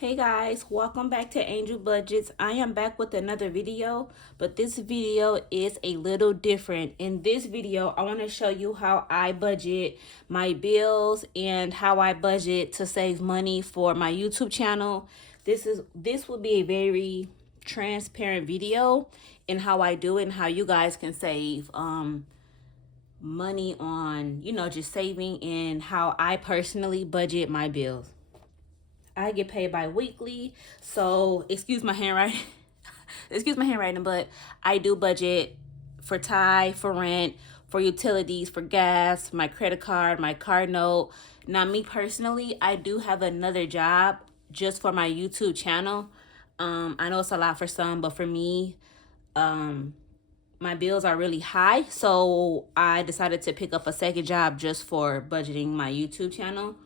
Hey guys, welcome back to Angel Budgets. I am back with another video, but this video is a little different. In this video, I want to show you how I budget my bills and how I budget to save money for my YouTube channel. This will be a very transparent video in how I do it and how you guys can save money on, just saving and how I personally budget my bills. I get paid bi-weekly, so excuse my handwriting. Excuse my handwriting, but I do budget for tie, for rent, for utilities, for gas, my credit card, my car note. Now, me personally, I do have another job just for my YouTube channel. I know it's a lot for some, but for me, my bills are really high, so I decided to pick up a second job just for budgeting my YouTube channel.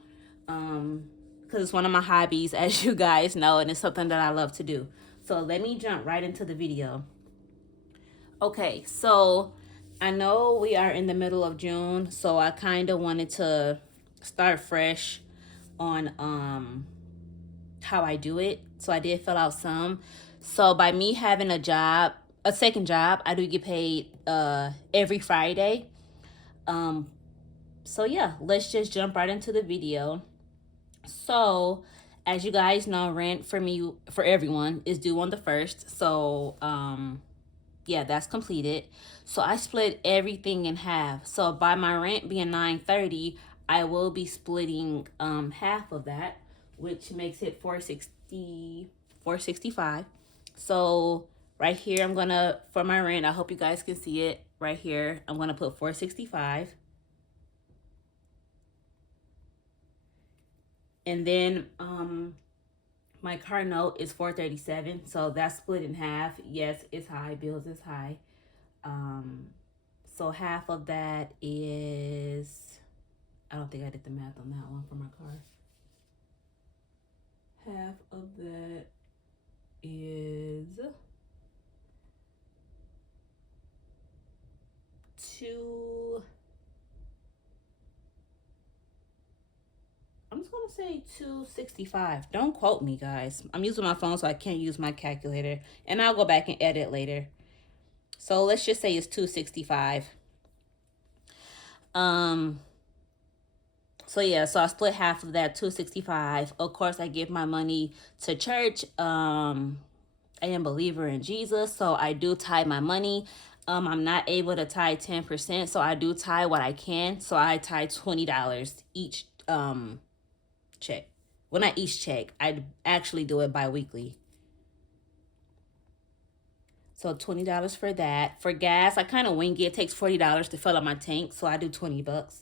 Because it's one of my hobbies, as you guys know, and it's something that I love to do. So let me jump right into the video. Okay, so I know we are in the middle of June, so I kind of wanted to start fresh on how I do it. So I did fill out some. So by me having a second job, I do get paid every Friday. So yeah, let's just jump right into the video. So, as you guys know, rent for everyone is due on the 1st. So, yeah, that's completed. So I split everything in half. So by my rent being $930, I will be splitting half of that, which makes it 465. So right here, I'm gonna for my rent. I hope you guys can see it right here. I'm gonna put 465. And then my car note is 437, so that's split in half. Yes, it's high. Bills is high. Um, so half of that is, I don't think I did the math on that one for my car. Half of that is two. I'm just gonna say 265. Don't quote me, guys. I'm using my phone, so I can't use my calculator, and I'll go back and edit later. So let's just say it's 265. So yeah, so I split half of that 265. Of course, I give my money to church. I am a believer in Jesus, so I do tithe my money. I'm not able to tithe 10%, so I do tithe what I can. So I tithe $20 each check. Well, not each check. I actually do it bi-weekly. So $20 for that. For gas, I kind of wing it. It takes $40 to fill up my tank, so I do $20.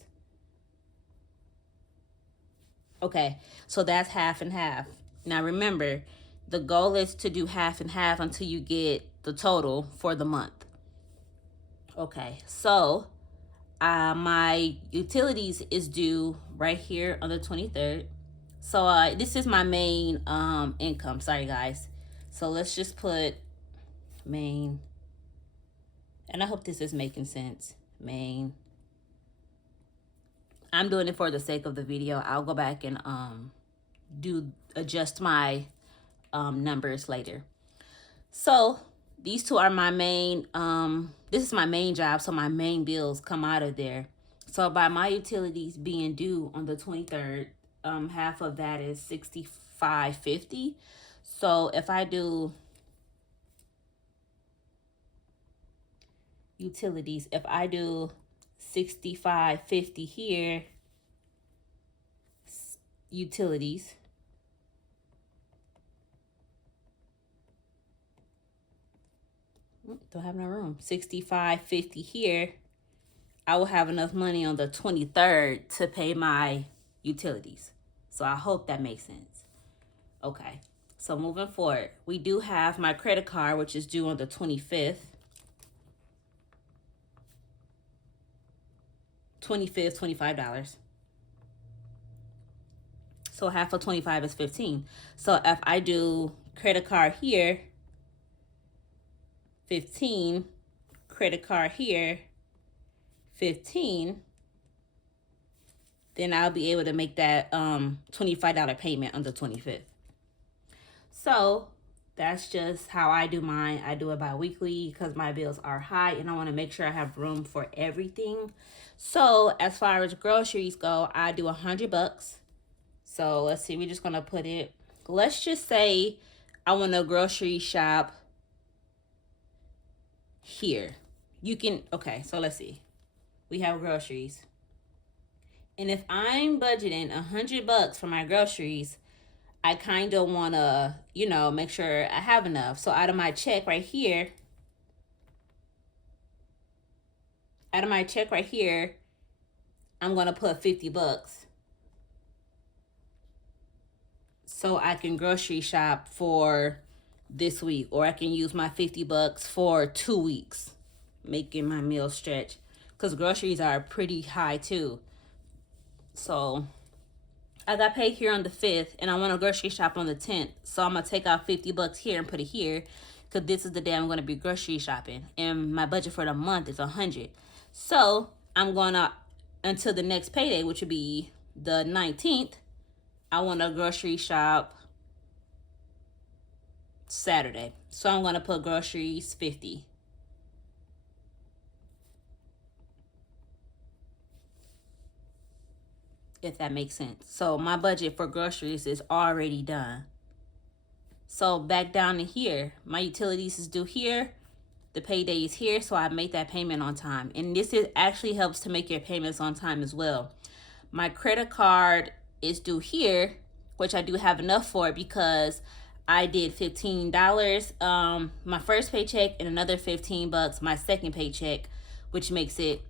Okay, so that's half and half. Now remember, the goal is to do half and half until you get the total for the month. Okay, so my utilities is due right here on the 23rd. So this is my main income. Sorry, guys. So let's just put main, and I hope this is making sense. Main. I'm doing it for the sake of the video. I'll go back and adjust my numbers later. So these two are my main, this is my main job, so my main bills come out of there. So by my utilities being due on the 23rd, half of that is $65.50. So if I do utilities, if I do $65.50 here, utilities, don't have no room, $65.50 here, I will have enough money on the 23rd to pay my utilities. So I hope that makes sense. Okay, so moving forward, we do have my credit card, which is due on the 25th. 25th, $25. So half of 25 is 15. So if I do credit card here, 15, credit card here, 15, then I'll be able to make that $25 payment on the 25th. So that's just how I do mine. I do it bi-weekly because my bills are high and I want to make sure I have room for everything. So as far as groceries go, I do $100. So let's see, we're just gonna put it, let's just say I want to grocery shop here. You can, okay, so let's see. We have groceries. And if I'm budgeting $100 for my groceries, I kind of want to, make sure I have enough. So out of my check right here, I'm going to put $50 so I can grocery shop for this week, or I can use my $50 for 2 weeks, making my meal stretch, because groceries are pretty high too. So I got paid here on the 5th and I want to grocery shop on the 10th. So I'm going to take out $50 here and put it here, because this is the day I'm going to be grocery shopping. And my budget for the month is $100. So I'm going to, until the next payday, which would be the 19th, I want to grocery shop Saturday. So I'm going to put groceries 50. If that makes sense. So my budget for groceries is already done. So back down to here, my utilities is due here. The payday is here, so I make that payment on time. And this actually helps to make your payments on time as well. My credit card is due here, which I do have enough for because I did $15 my first paycheck and another $15 my second paycheck, which makes it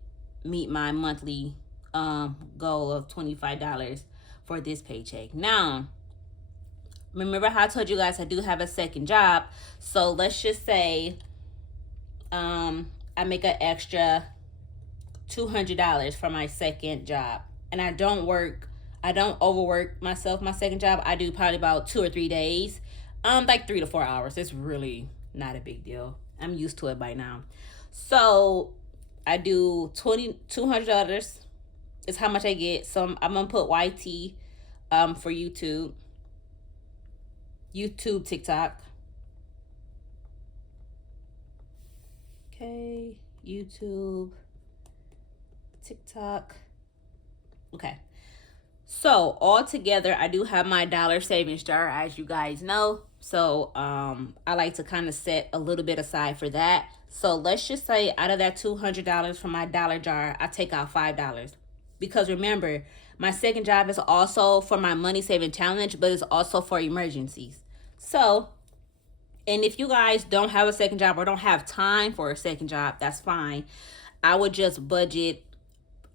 meet my monthly goal of $25 for this paycheck. Now, remember how I told you guys I do have a second job. So let's just say I make an extra $200 for my second job, and I don't overwork myself. My second job, I do probably about 2 or 3 days, like 3 to 4 hours. It's really not a big deal. I'm used to it by now. So I do $200 is how much I get. So I'm gonna put YT for YouTube, TikTok. Okay, YouTube, TikTok. Okay. So all together, I do have my dollar savings jar, as you guys know. So I like to kind of set a little bit aside for that. So let's just say out of that $200 from my dollar jar, I take out $5. Because remember, my second job is also for my money saving challenge, but it's also for emergencies. So, and if you guys don't have a second job or don't have time for a second job, that's fine. I would just budget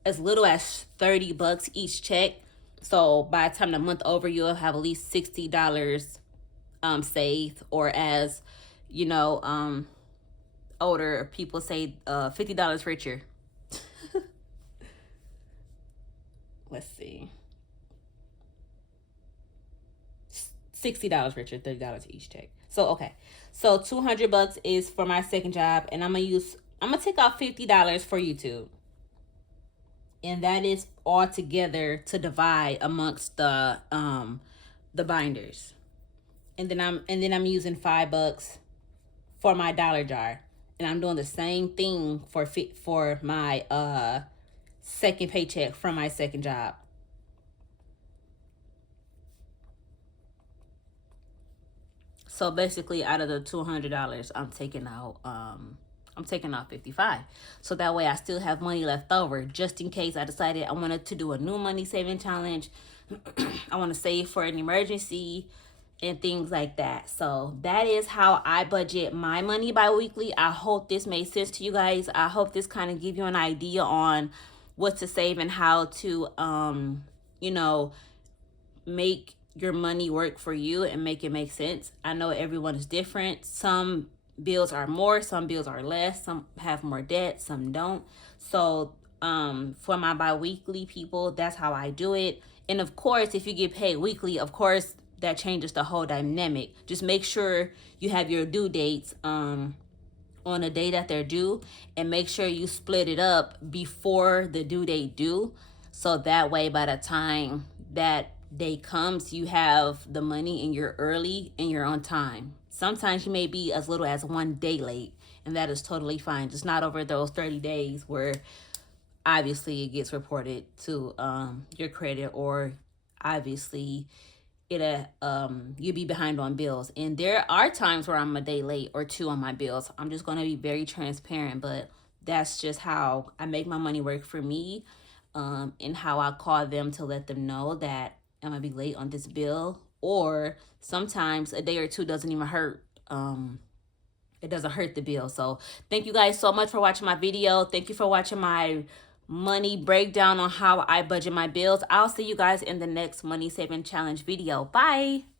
as little as $30 each check. So by the time the month over, you'll have at least $60 saved, or as older people say, $50 richer. Let's see, $60 richer, $30 each check. So okay, so $200 is for my second job, and I'm gonna take out $50 for YouTube, and that is all together to divide amongst the binders. And then I'm using $5 for my dollar jar, and I'm doing the same thing for my second paycheck from my second job. So basically, out of the $200, I'm taking out $55. So that way I still have money left over, just in case I decided I wanted to do a new money saving challenge. I want to save for an emergency and things like that. So that is how I budget my money bi-weekly. I hope this made sense to you guys. I hope this kind of give you an idea on what to save and how to make your money work for you and make it make sense. I know everyone is different. Some bills are more, some bills are less, some have more debt, some don't. So for my bi-weekly people, that's how I do it. And of course, if you get paid weekly, of course that changes the whole dynamic. Just make sure you have your due dates on a day that they're due, and make sure you split it up before the due date due, so that way by the time that day comes, you have the money and you're early and you're on time. Sometimes you may be as little as 1 day late, and that is totally fine. Just not over those 30 days where obviously it gets reported to your credit, or obviously you be behind on bills. And there are times where I'm a day late or two on my bills. I'm just going to be very transparent, but that's just how I make my money work for me, and how I call them to let them know that I'm gonna be late on this bill. Or sometimes a day or two doesn't even hurt. It doesn't hurt the bill. So thank you guys so much for watching my video. Thank you for watching my money breakdown on how I budget my bills. I'll see you guys in the next money saving challenge video. Bye.